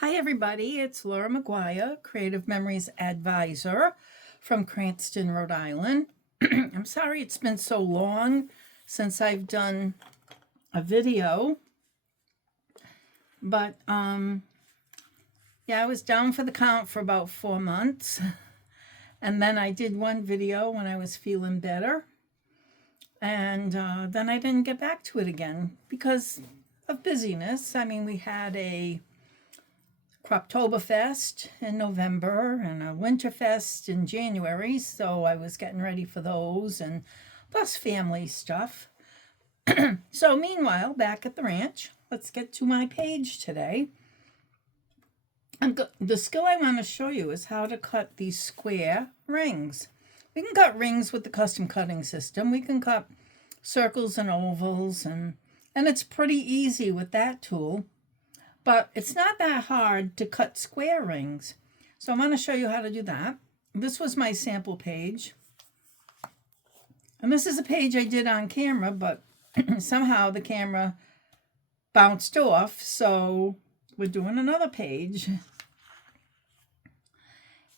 Hi, everybody. It's Laura McGuire, Creative Memories Advisor from Cranston, Rhode Island. I'm sorry it's been so long since I've done a video, but yeah, I was down for the count for about 4 months, and then I did one video when I was feeling better, and then I didn't get back to it again because of busyness. I mean, we had a Croptoberfest in November and a Winterfest in January, so I was getting ready for those and plus family stuff. So meanwhile, back at the ranch, let's get to my page today. The skill I want to show you is how to cut these square rings. We can cut rings with the custom cutting system. We can cut circles and ovals, and it's pretty easy with that tool. But it's not that hard to cut square rings. So I'm going to show you how to do that. This was my sample page. And this is a page I did on camera, but somehow the camera bounced off. So we're doing another page.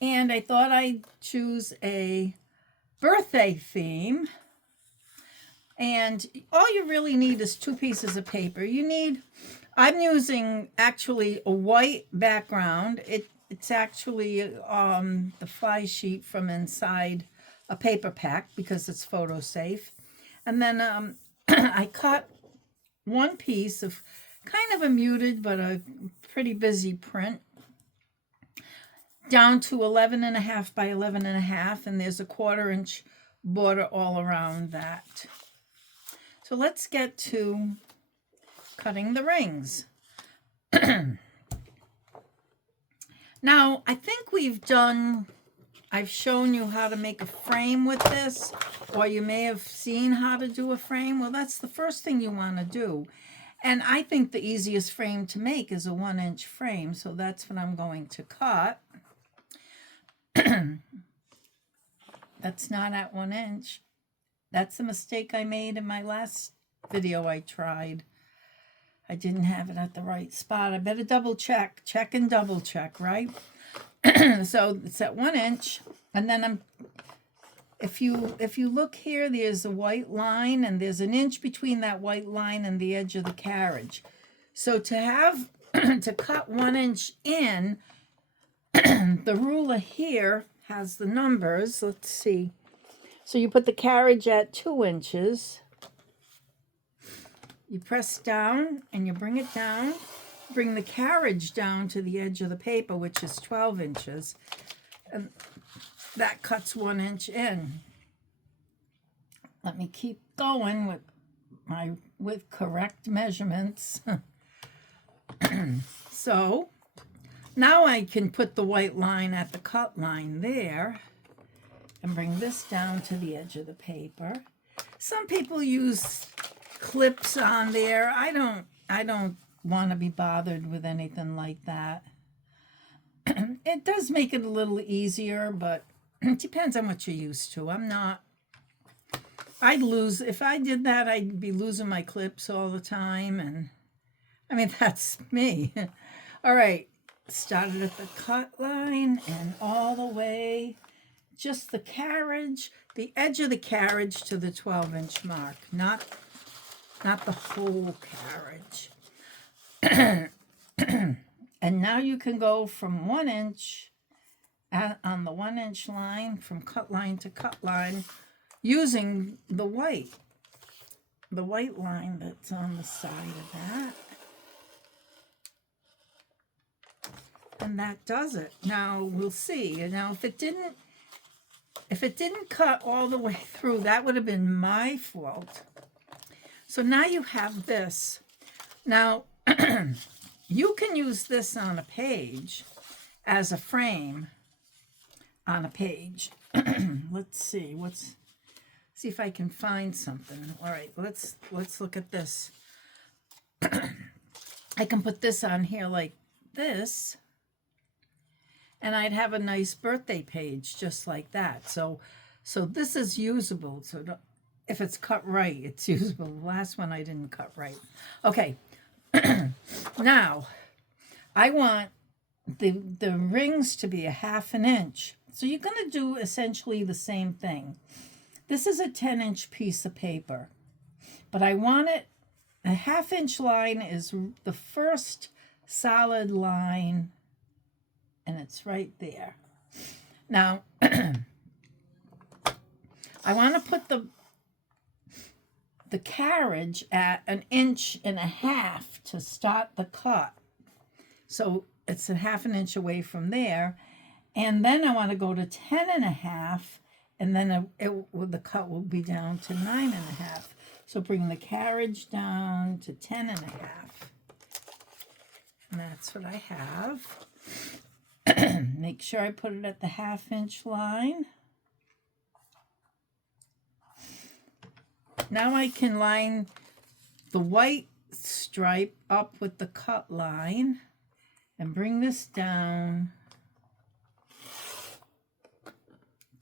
And I thought I'd choose a birthday theme. And all you really need is 2 pieces of paper. I'm using actually a white background. It's actually the fly sheet from inside a paper pack because it's photo safe. And then I cut one piece of kind of a muted but a pretty busy print down to 11.5 by 11.5, and there's a 1/4 inch border all around that. So let's get to cutting the rings. Now, I think I've shown you how to make a frame with this, or you may have seen how to do a frame. Well, that's the first thing you want to do. And I think the easiest frame to make is a 1-inch frame, so that's what I'm going to cut. That's not at 1 inch. That's a mistake I made in my last video I tried. I didn't have it at the right spot. I better double check and double check, right? So it's at 1 inch, and then if you look here, there's a white line, and there's an inch between that white line and the edge of the carriage. So to have to cut 1 inch in, the ruler here has the numbers. Let's see. So you put the carriage at 2 inches. You press down and you bring it down. Bring the carriage down to the edge of the paper, which is 12 inches. And that cuts 1 inch in. Let me keep going with correct measurements. So now I can put the white line at the cut line there and bring this down to the edge of the paper. Some people use clips on there. I don't want to be bothered with anything like that. It does make it a little easier, but it depends on what you're used to. If I did that, I'd be losing my clips all the time, and I mean, that's me. All right, started at the cut line and all the way, just the carriage, the edge of the carriage to the 12-inch mark, not the whole carriage. And now you can go from 1 inch on the 1 inch line, from cut line to cut line, using the white line that's on the side of that. And that does it. Now we'll see. Now if it didn't cut all the way through, that would have been my fault. So now you have this. Now, you can use this on a page as a frame on a page. Let's see. See if I can find something. All right, let's look at this. I can put this on here like this, and I'd have a nice birthday page just like that. So this is usable. So if it's cut right, it's usable. The last one I didn't cut right. Okay. Now, I want the rings to be a 1/2 inch. So you're going to do essentially the same thing. This is a 10-inch piece of paper, but I want it, a 1/2 inch line is the first solid line, and it's right there. Now, I want to put the carriage at 1.5 inches to start the cut. So it's a 1/2 inch away from there. And then I want to go to 10.5, and then the cut will be down to 9.5. So bring the carriage down to 10.5. And that's what I have. Make sure I put it at the 1/2 inch line. Now I can line the white stripe up with the cut line and bring this down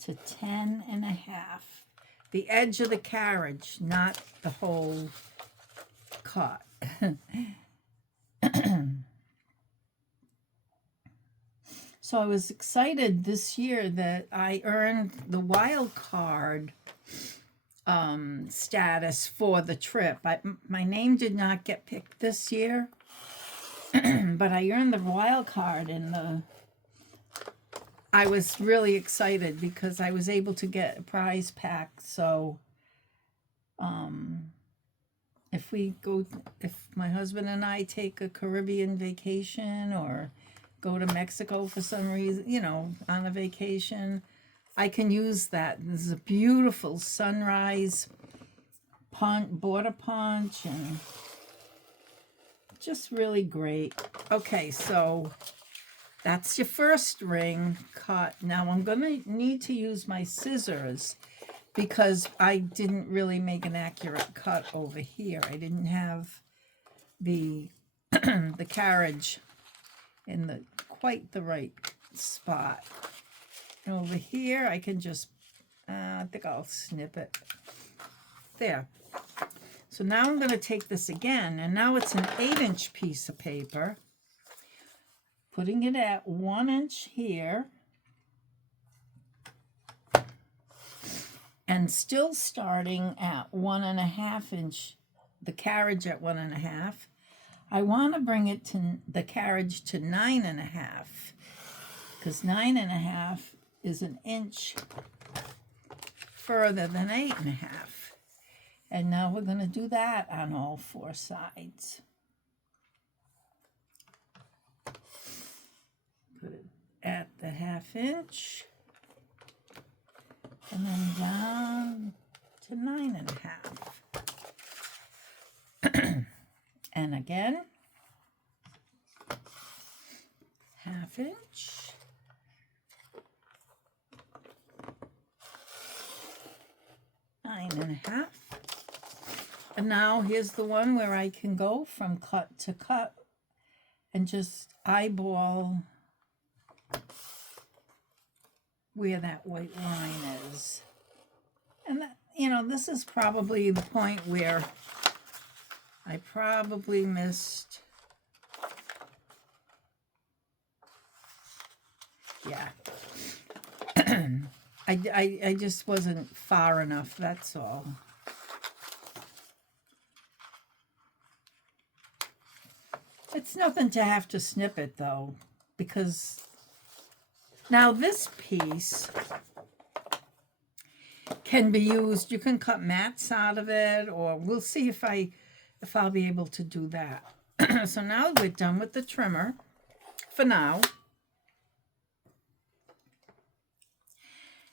to 10.5. The edge of the carriage, not the whole cut. So I was excited this year that I earned the wild card status for the trip. My name did not get picked this year, but I earned the wild card, and I was really excited because I was able to get a prize pack. So if my husband and I take a Caribbean vacation or go to Mexico for some reason, on a vacation, I can use that. This is a beautiful sunrise border punch, and just really great. Okay, so that's your first ring cut. Now I'm going to need to use my scissors because I didn't really make an accurate cut over here. I didn't have the the carriage in quite the right spot. And over here I can just, I think I'll snip it. There. So now I'm going to take this again, and now it's an 8-inch piece of paper. Putting it at 1 inch here. And still starting at 1.5 inch, the carriage at 1.5. I want to bring it to the carriage to 9.5, because 9.5 is 1 inch further than 8.5. And now we're going to do that on all 4 sides. Put it at the 1/2 inch. And then down to 9.5. And again, 1/2 inch. Nine and a half. And now here's the one where I can go from cut to cut and just eyeball where that white line is. And that, this is probably the point where I probably missed. Yeah. I just wasn't far enough, that's all. It's nothing to have to snip it though, because now this piece can be used, you can cut mats out of it, or we'll see if I'll be able to do that. So now we're done with the trimmer for now.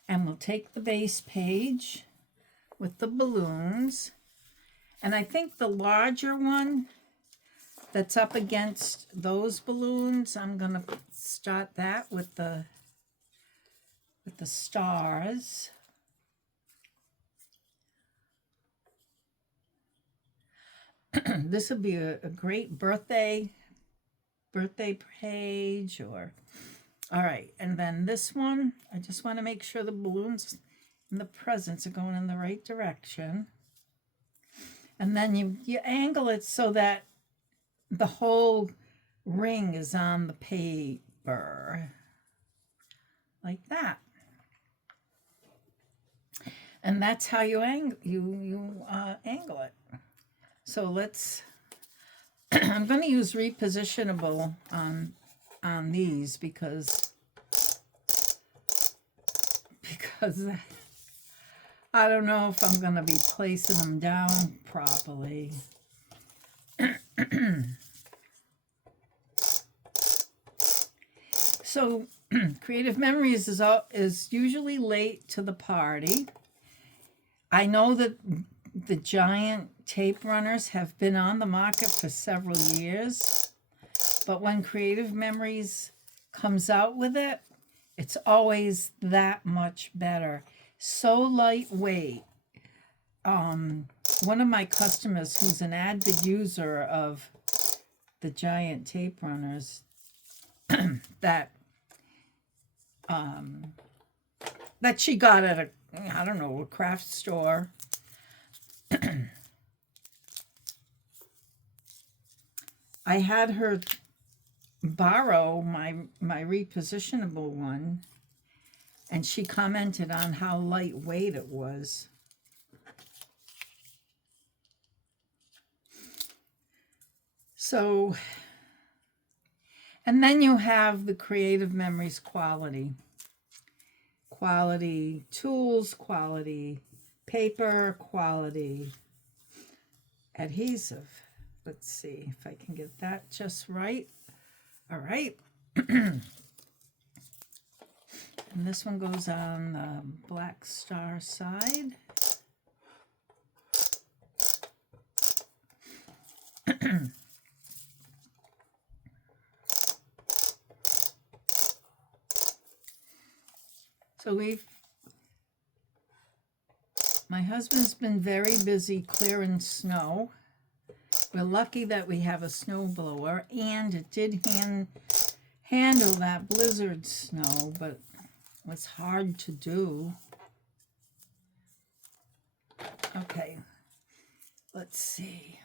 And we'll take the base page with the balloons. And I think the larger one that's up against those balloons, I'm going to start that with the stars. This would be a great birthday page, or all right. And then this one, I just want to make sure the balloons and the presents are going in the right direction. And then you angle it so that the whole ring is on the page, paper like that. And that's how you angle it. So let's I'm going to use repositionable on these because I don't know if I'm going to be placing them down properly. So Creative Memories is usually late to the party. I know that the giant tape runners have been on the market for several years, but when Creative Memories comes out with it, it's always that much better. So lightweight. One of my customers who's an avid user of the giant tape runners that she got at a craft store. I had her borrow my repositionable one, and she commented on how lightweight it was. So, and then you have the Creative Memories quality tools, quality paper, quality adhesive. Let's see if I can get that just right. All right. And this one goes on the Black Star side. So my husband's been very busy clearing snow. We're lucky that we have a snow blower, and it did handle that blizzard snow, but it was hard to do. Okay, let's see.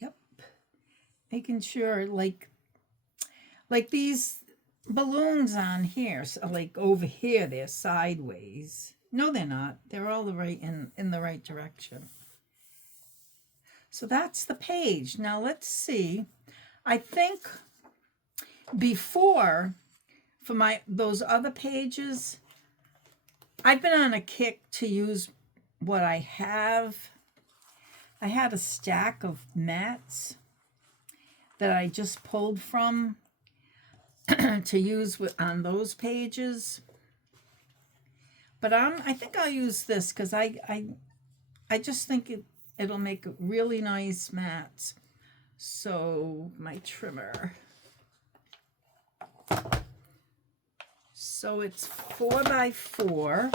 Yep, making sure like these balloons on here, so like over here, they're sideways. No, they're not. They're all in the right direction. So that's the page. Now let's see. I think before, for those other pages, I've been on a kick to use what I have. I had a stack of mats that I just pulled from to use on those pages. But I think I'll use this because I just think it'll make really nice mats. So my trimmer. So it's 4x4.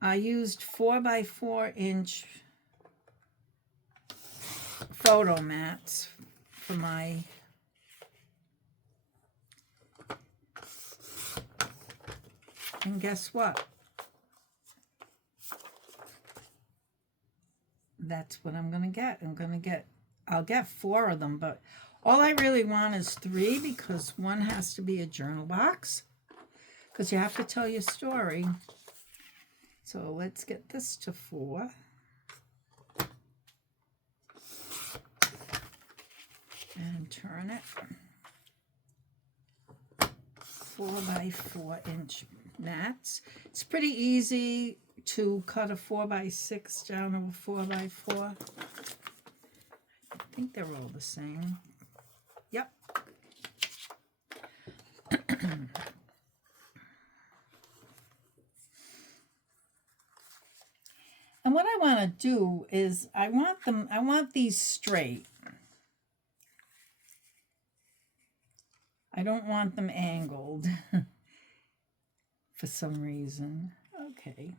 I used 4x4 inch photo mats for my and guess what? That's what I'm going to get. I'll get 4 of them, but all I really want is 3 because one has to be a journal box because you have to tell your story. So let's get this to 4. And turn it. 4x4 inch mats. It's pretty easy to cut a 4x6 down to a 4x4. I think they're all the same. Yep. And what I want to do is I want these straight. I don't want them angled for some reason. Okay.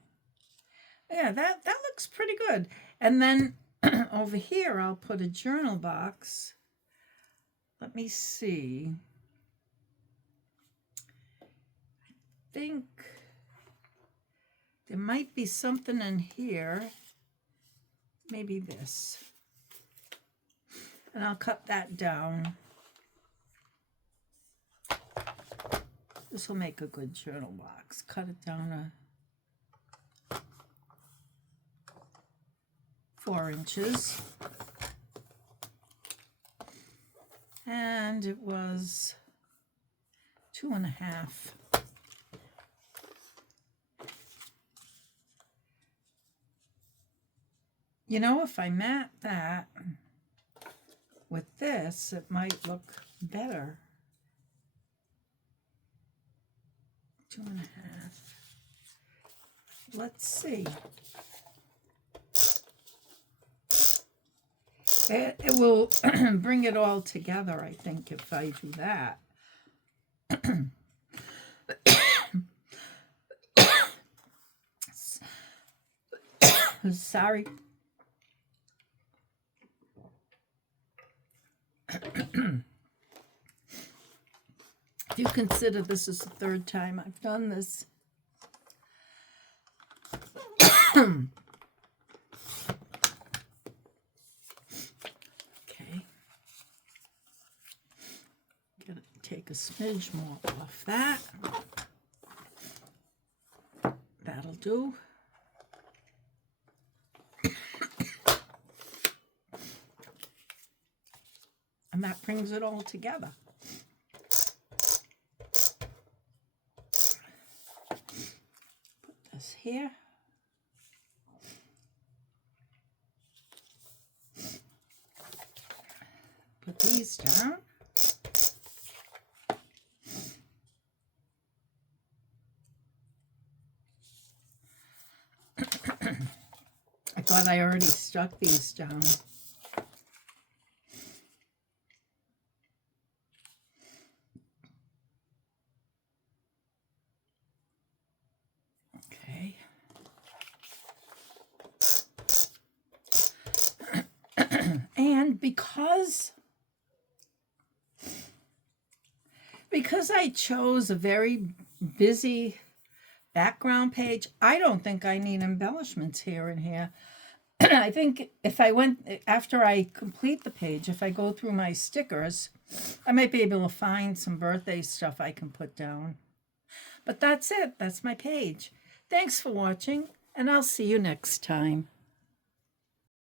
Yeah, that looks pretty good. And then over here, I'll put a journal box. Let me see. I think there might be something in here. Maybe this. And I'll cut that down. This will make a good journal box. Cut it down to 4 inches. And it was 2.5. You know, if I mat that with this, it might look better. 2.5. Let's see. It will bring it all together, I think, if I do that. Sorry. If you consider this is the 3rd time I've done this. Okay. Gotta take a smidge more off that. That'll do. And that brings it all together. Put this here. Put these down. I thought I already stuck these down. Okay. And because I chose a very busy background page, I don't think I need embellishments here and here. I think if I went, after I complete the page, if I go through my stickers, I might be able to find some birthday stuff I can put down. But that's it. That's my page. Thanks for watching, and I'll see you next time.